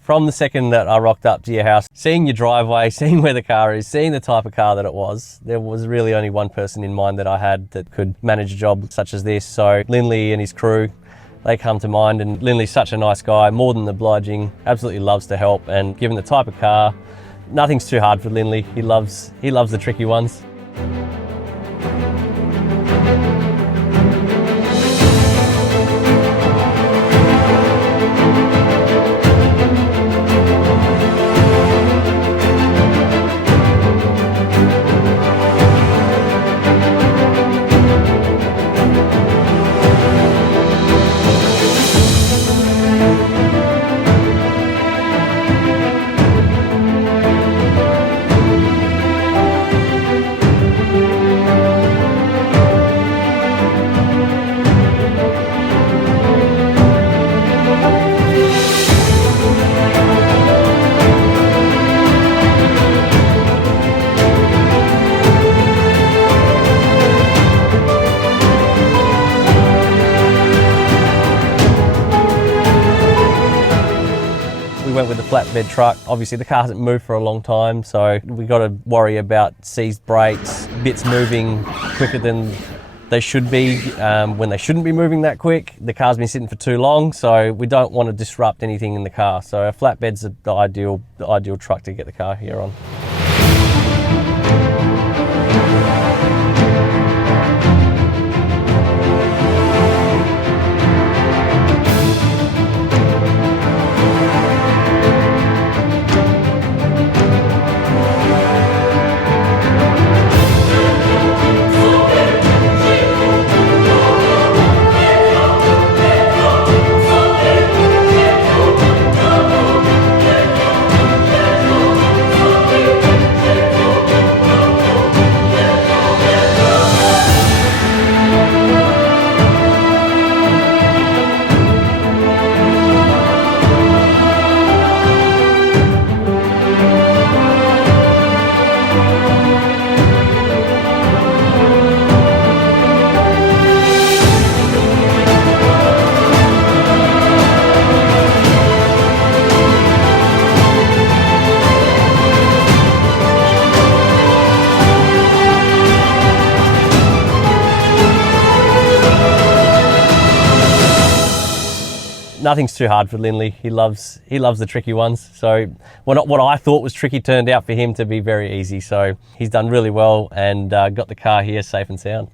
From the second that I rocked up to your house, seeing your driveway, seeing where the car is, seeing the type of car that it was, there was really only one person in mind that I had that could manage a job such as this. So Lindley and his crew, they come to mind, and Lindley's such a nice guy, more than obliging, absolutely loves to help, and given the type of car, nothing's too hard for Lindley. He loves the tricky ones. We went with the flatbed truck. Obviously the car hasn't moved for a long time, so we got to worry about seized brakes, bits moving quicker than they should be when they shouldn't be moving that quick. The car's been sitting for too long, so we don't want to disrupt anything in the car. So a flatbed's the ideal truck to get the car here on. Nothing's too hard for Lindley. He loves the tricky ones. So what I thought was tricky turned out for him to be very easy. So he's done really well and got the car here safe and sound.